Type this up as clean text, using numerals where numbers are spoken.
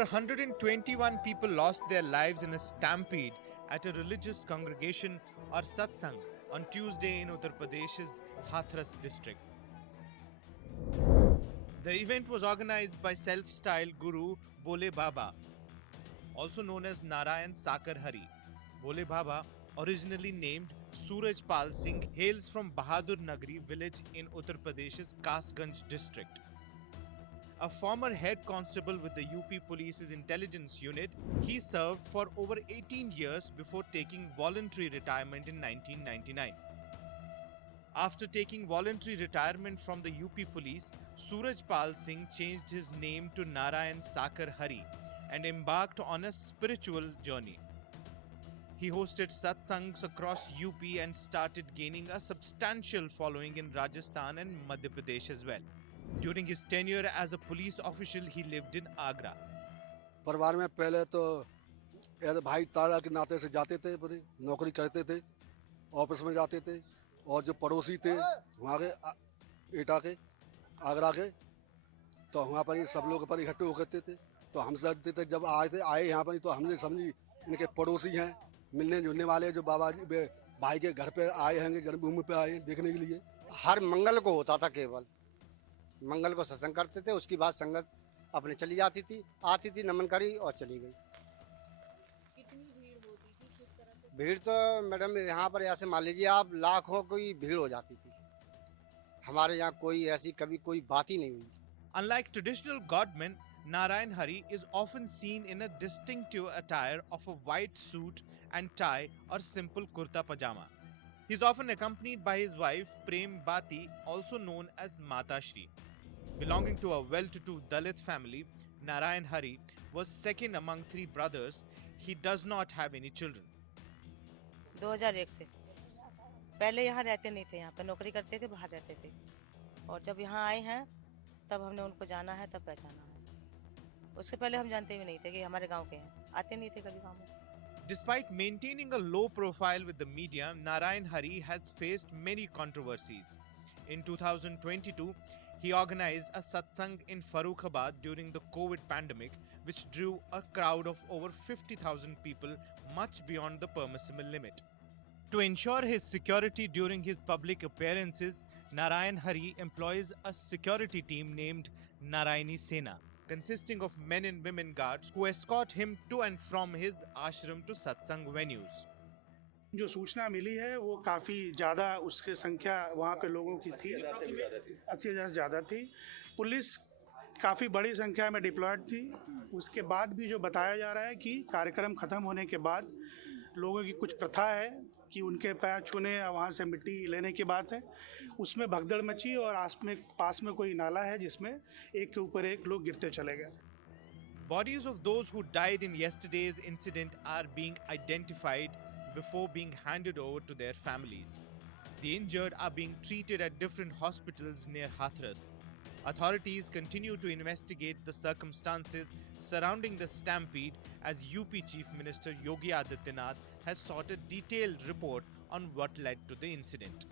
Over 121 people lost their lives in a stampede at a religious congregation or satsang on Tuesday in Uttar Pradesh's Hathras district. The event was organized by self-styled guru Bole Baba, also known as Narayan Sakar Hari. Bole Baba, originally named Suraj Pal Singh, hails from Bahadur Nagri village in Uttar Pradesh's Kasganj district. A former head constable with the UP Police's intelligence unit, he served for over 18 years before taking voluntary retirement in 1999. After taking voluntary retirement from the UP Police, Suraj Pal Singh changed his name to Narayan Sakar Hari and embarked on a spiritual journey. He hosted satsangs across UP and started gaining a substantial following in Rajasthan and Madhya Pradesh as well. During his tenure as a police official, he lived in Agra. परिवार में पहले तो ऐसे भाई तारा के नाते से जाते थे, नौकरी करते थे, ऑफिस में जाते थे, और जो पड़ोसी थे वहाँ के एटा के आगरा के, तो वहाँ पर ही सब लोग पर इकट्ठे होते थे। तो हम समझते थे जब आए यहाँ पर तो हमने समझी इनके पड़ोसी हैं, मिलने जुलने वाले जो बाबा जी भाई के घर पे आए हैं, जन्मभूमि पे आए देखने के लिए। हर मंगल को होता था, केवल मंगल को सत्संग करते थे, उसके बाद संगत अपने चली जाती थी, आती थी, नमन करी और चली गई। कितनी भीड़ होती थी, किस तरह से? भीड़ तो मैडम यहाँ पर ऐसे मान लीजिए आप लाखों की भीड़ हो जाती थी। हमारे यहाँ कोई ऐसी कभी कोई बात ही नहीं हुई। Unlike traditional godmen, Narayan Hari is often seen in a distinctive attire of a white suit and tie or simple kurta pajama. He is often accompanied by his wife Prem Bati, also known as Mata Shri. Belonging to a well-to-do Dalit family, Narayan Hari was second among three brothers. He does not have any children. 2001 से पहले यहाँ रहते नहीं थे, यहाँ पे नौकरी करते थे, बाहर रहते थे, और जब यहाँ आए हैं तब हमने उनको जाना है, तब पहचाना है। उसके पहले हम जानते भी नहीं थे कि हमारे गांव के हैं, आते नहीं थे कभी गांव में। Despite maintaining a low profile with the media, Narayan Hari has faced many controversies. In 2022, he organized a satsang in Farrukhabad during the COVID pandemic, which drew a crowd of over 50,000 people, much beyond the permissible limit. To ensure his security during his public appearances, Narayan Hari employs a security team named Narayani Sena, consisting of men and women guards who escort him to and from his ashram to satsang venues. जो सूचना मिली है वो काफ़ी ज़्यादा उसकी संख्या वहाँ पे लोगों की थी, 80,000 से ज़्यादा थी। पुलिस काफ़ी बड़ी संख्या में डिप्लॉयड थी। उसके बाद भी जो बताया जा रहा है कि कार्यक्रम ख़त्म होने के बाद लोगों की कुछ प्रथा है कि उनके पैर छूने या वहाँ से मिट्टी लेने की बात है, उसमें भगदड़ मची और पास में कोई नाला है जिसमें एक के ऊपर एक लोग गिरते चले गए। Bodies of those who died in yesterday's incident are being identified before being handed over to their families. The injured are being treated at different hospitals near Hathras. Authorities continue to investigate the circumstances surrounding the stampede as UP Chief Minister Yogi Adityanath has sought a detailed report on what led to the incident.